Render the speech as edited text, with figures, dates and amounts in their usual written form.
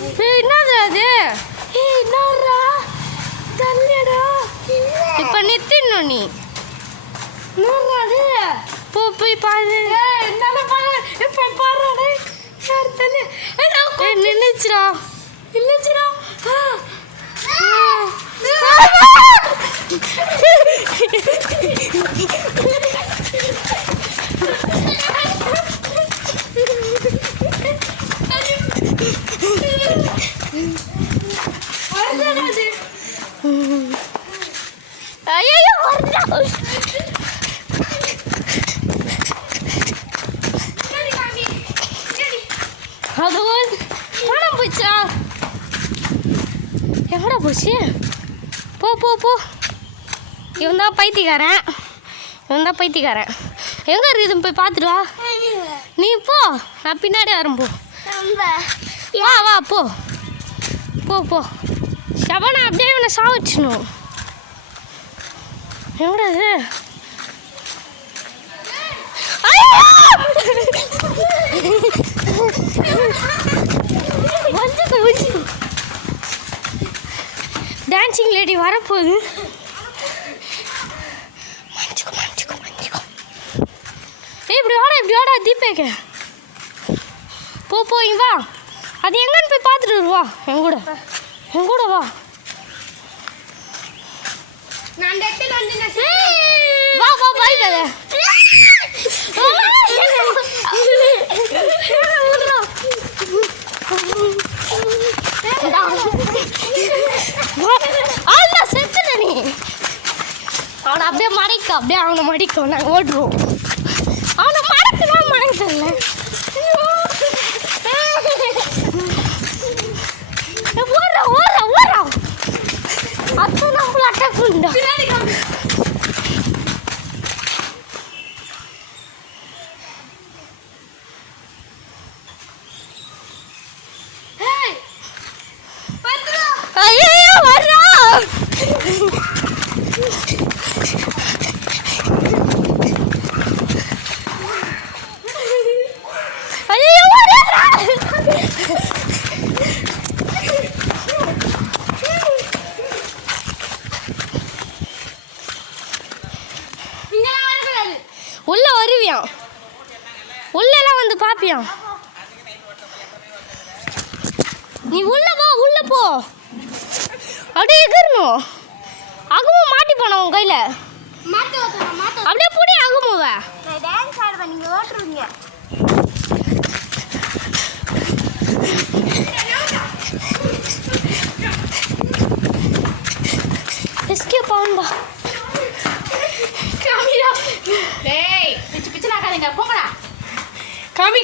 என்னது அது? என்னடா தள்ளிடா. இப்போ நிறுத்திடணும் நீ. போ போய் பாரு. நின்றுச்சுடா இல்லைச்சுடா. ஐயோ அது பணம் போச்சா? எங்கடா போச்சு? போ போ போ. இவன் தான் பைத்தியக்காரன். எங்கே இருக்குது போய் பார்த்துட்டு வா. நீ போ, நான் பின்னாடி வரேன். போ வா வா போ போ போ. சபனா அப்படியே இவனை சாவிச்சணும். எங்கடா இது? டான்சிங் லேடி வரப்போகுது. இப்படி வாடா தீபேக்க. போ இங்க வா. அது எங்கன்னு போய் பார்த்துட்டு வா. என் கூட வா. வா பாய் கதை. அவனை அப்படியே அவனை மடிக்கும். நாங்கள் ஓடுவோம். அவனை மடக்குதான் மடக்கு தெரியல. ஓடுறா அது நம்மள அட்டாக் பண்ணா. உள்ள வருவியான், உள்ளெல்லாம் வந்து பாப்பியான். நீ உள்ள போ. அப்படியே எகரணும். அகமும் மாட்டி போன உன் கையில. அப்படியே புடி அகமுவ. டான்ஸ் ஆடுவேன், நீங்க ஓட்டுருவீங்க. எஸ்கேப் ஆகும்பா. காமிடா. டேய் பிச்சு நாக்காதீங்க, போங்கடா. காமி.